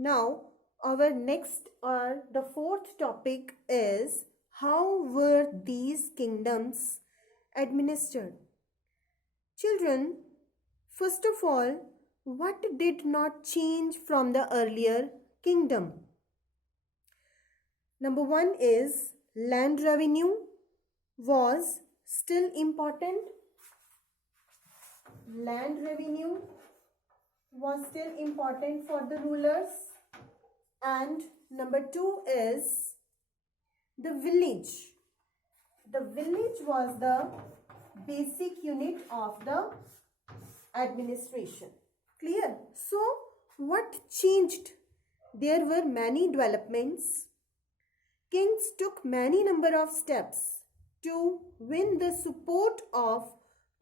Now, our next or the fourth topic is how were these kingdoms administered? Children, first of all, what did not change from the earlier kingdom? Number one is land revenue was still important. Land revenue was still important for the rulers. And number two is the village. The village was the basic unit of the administration. Clear? So, what changed? There were many developments. Kings took many number of steps to win the support of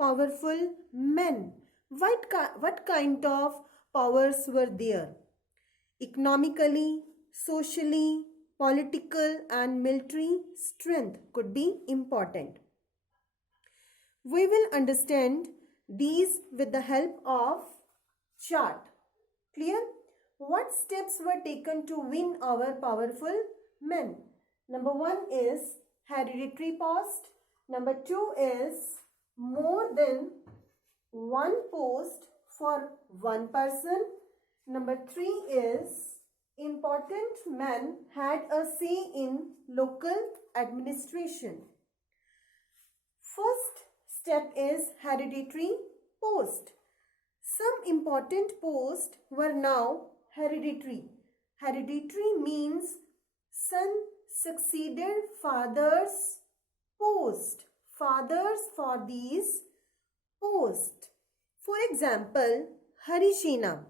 powerful men. What kind of powers were there? Economically, socially, political and military strength could be important. We will understand these with the help of chart. Clear? What steps were taken to win our powerful men? Number one is hereditary post. Number two is more than one post for one person. Number three is important men had a say in local administration. First step is hereditary post. Some important posts were now hereditary. Hereditary means son succeeded father's post. Fathers for these posts. For example, Harisena.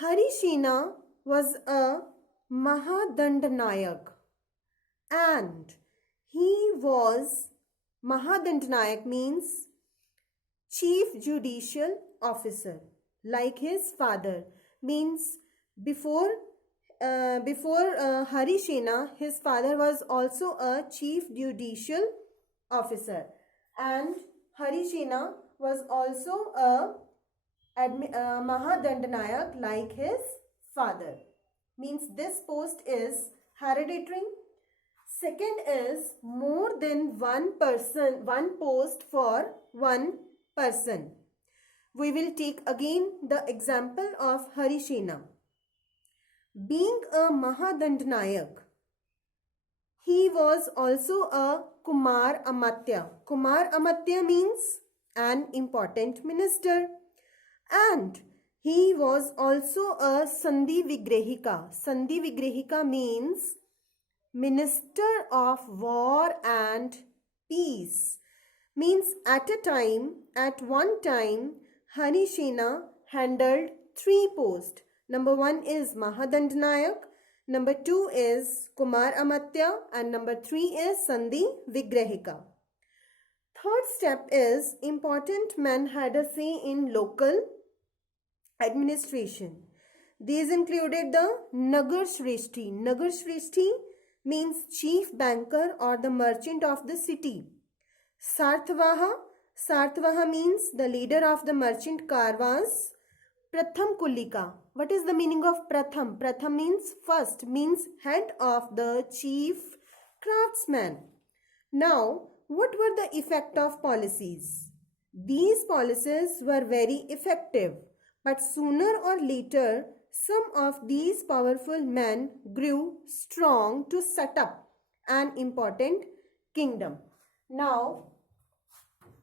Harisena was a Mahadandanayak and he was, Mahadandanayak means chief judicial officer, like his father. Means before Harisena, his father was also a chief judicial officer, and Harisena was also a Mahadandanayak like his father. Means this post is hereditary. Second is more than one post for one person. We will take again the example of Harisena. Being a Mahadandanayak, he was also a Kumar Amatya. Kumar Amatya means an important minister. And he was also a Sandhi Vigrahika. Sandhi Vigrahika means minister of war and peace. Means at one time, Harisena handled three posts. Number one is Mahadandanayak, number two is Kumar Amatya, and number three is Sandhi Vigrahika. Third step is important men had a say in local administration. These included the Nagar Shreshti. Nagar Shreshti means chief banker or the merchant of the city. Sarthvaha. Sarthvaha means the leader of the merchant caravans. Pratham Kulika. What is the meaning of Pratham? Pratham means first, means head of the chief craftsman. Now, what were the effect of policies? These policies were very effective, but sooner or later, some of these powerful men grew strong to set up an important kingdom. Now,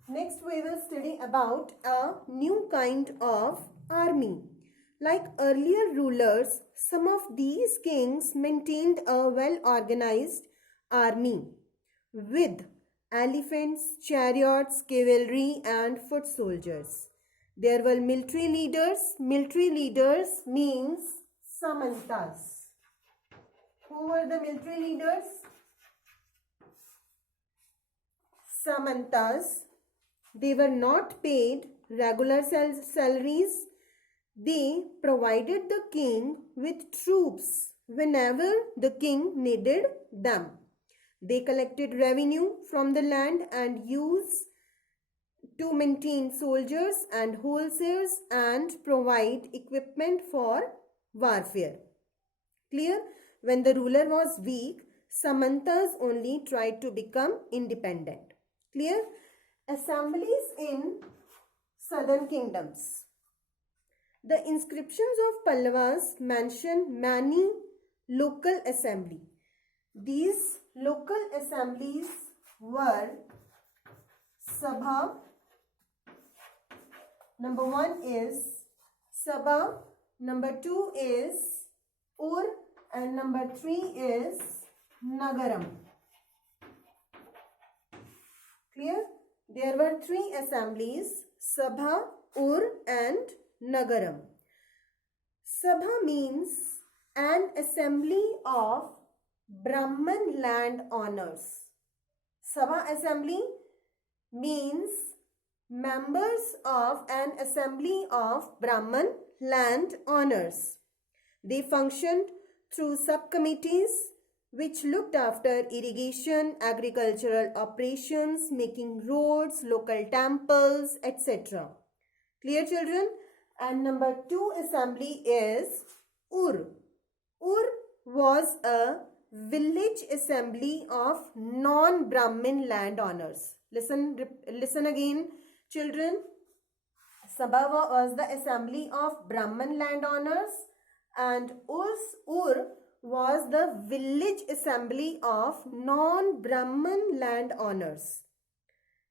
next we will study about a new kind of army. Like earlier rulers, some of these kings maintained a well-organized army with elephants, chariots, cavalry and foot soldiers. There were military leaders. Military leaders means samantas. Who were the military leaders? Samantas. They were not paid regular salaries. They provided the king with troops whenever the king needed them. They collected revenue from the land and used to maintain soldiers and wholesalers and provide equipment for warfare. Clear? When the ruler was weak, Samantas only tried to become independent. Clear? Assemblies in southern kingdoms. The inscriptions of Pallavas mention many local assembly. These local assemblies were Sabha. Number 1 is Sabha. Number 2 is Ur. And number 3 is Nagaram. Clear? There were 3 assemblies: Sabha, Ur and Nagaram. Sabha means an assembly of Brahman land owners. Sabha assembly means members of an assembly of Brahman land owners. They functioned through subcommittees which looked after irrigation, agricultural operations, making roads, local temples, etc. Clear, children? And number 2 assembly is Ur. Ur was a village assembly of non-Brahmin landowners. Listen again, children. Sabha was the assembly of Brahman landowners, and Ur was the village assembly of non-Brahman landowners.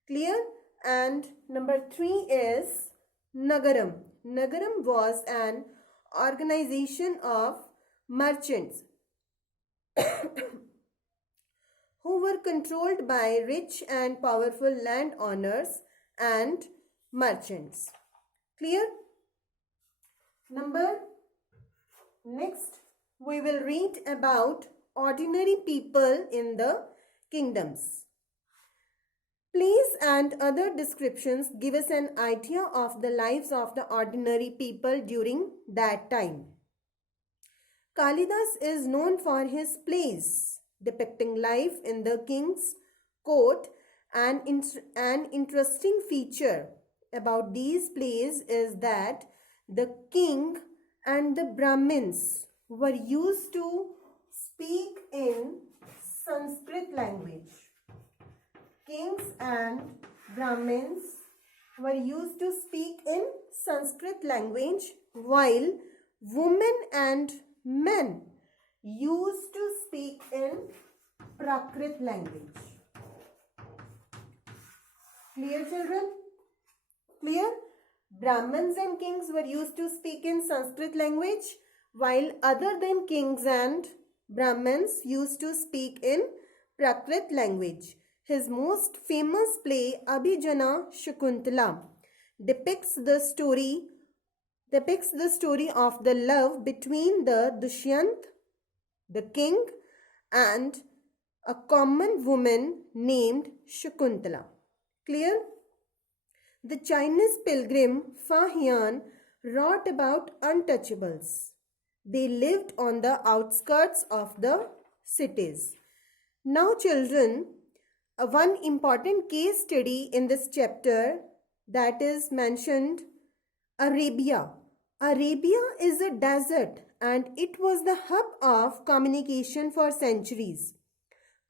Clear? And number 3 is Nagaram. Nagaram was an organization of merchants who were controlled by rich and powerful landowners and merchants. Clear? Next, we will read about ordinary people in the kingdoms. Plays and other descriptions give us an idea of the lives of the ordinary people during that time. Kalidas is known for his plays depicting life in the king's court. An interesting feature about these plays is that the king and the Brahmins were used to speak in Sanskrit language. Kings and Brahmins were used to speak in Sanskrit language, while women and men used to speak in Prakrit language. Clear, children? Clear? Brahmins and kings were used to speak in Sanskrit language, while other than kings and Brahmins used to speak in Prakrit language. His most famous play, Abhijana Shakuntala, depicts the story of the love between the Dushyant, the king, and a common woman named Shakuntala. Clear? The Chinese pilgrim Fa Hian wrote about untouchables. They lived on the outskirts of the cities. Now, children, one important case study in this chapter that is mentioned, Arabia. Arabia is a desert and it was the hub of communication for centuries.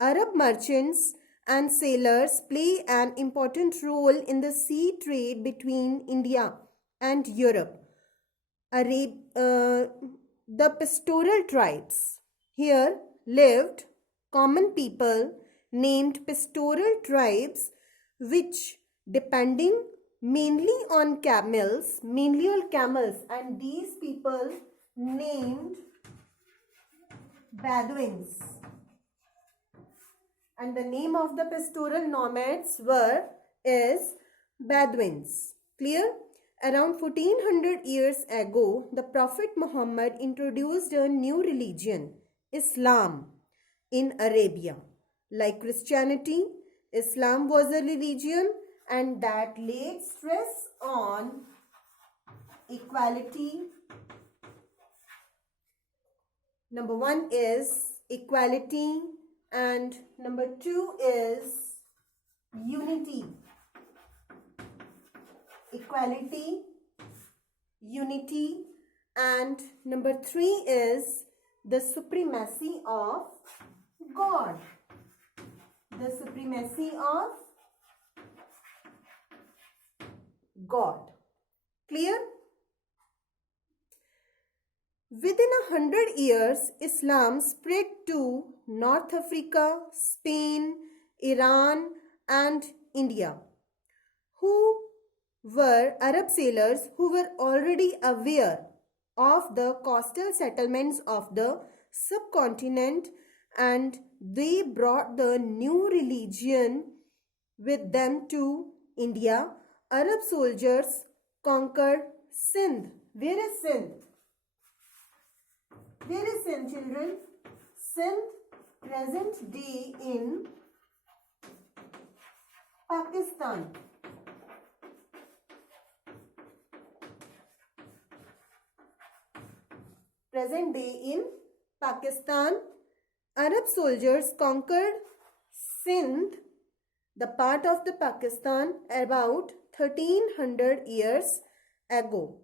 Arab merchants and sailors play an important role in the sea trade between India and Europe. The pastoral tribes. Here lived common people named pastoral tribes, which depending mainly on camels, and these people named Bedouins. And the name of the pastoral nomads is Bedouins. Clear? Around 1400 years ago, the Prophet Muhammad introduced a new religion, Islam, in Arabia. Like Christianity, Islam was a religion and that laid stress on equality. Number 1 is equality and number 2 is unity. Equality, unity, and Number 3 is the supremacy of God. The supremacy of God. Clear? Within 100 years, Islam spread to North Africa, Spain, Iran, and India, who were Arab sailors who were already aware of the coastal settlements of the subcontinent, and they brought the new religion with them to India. Arab soldiers conquered Sindh. Where is Sindh? Where is Sindh, children? Sindh, present day in Pakistan. Present day in Pakistan. Arab soldiers conquered Sindh, the part of the Pakistan, about 1300 years ago.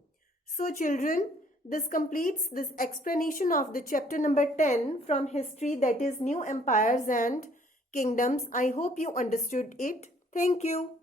So children, this completes this explanation of the chapter number 10 from history, that is New Empires and Kingdoms. I hope you understood it. Thank you.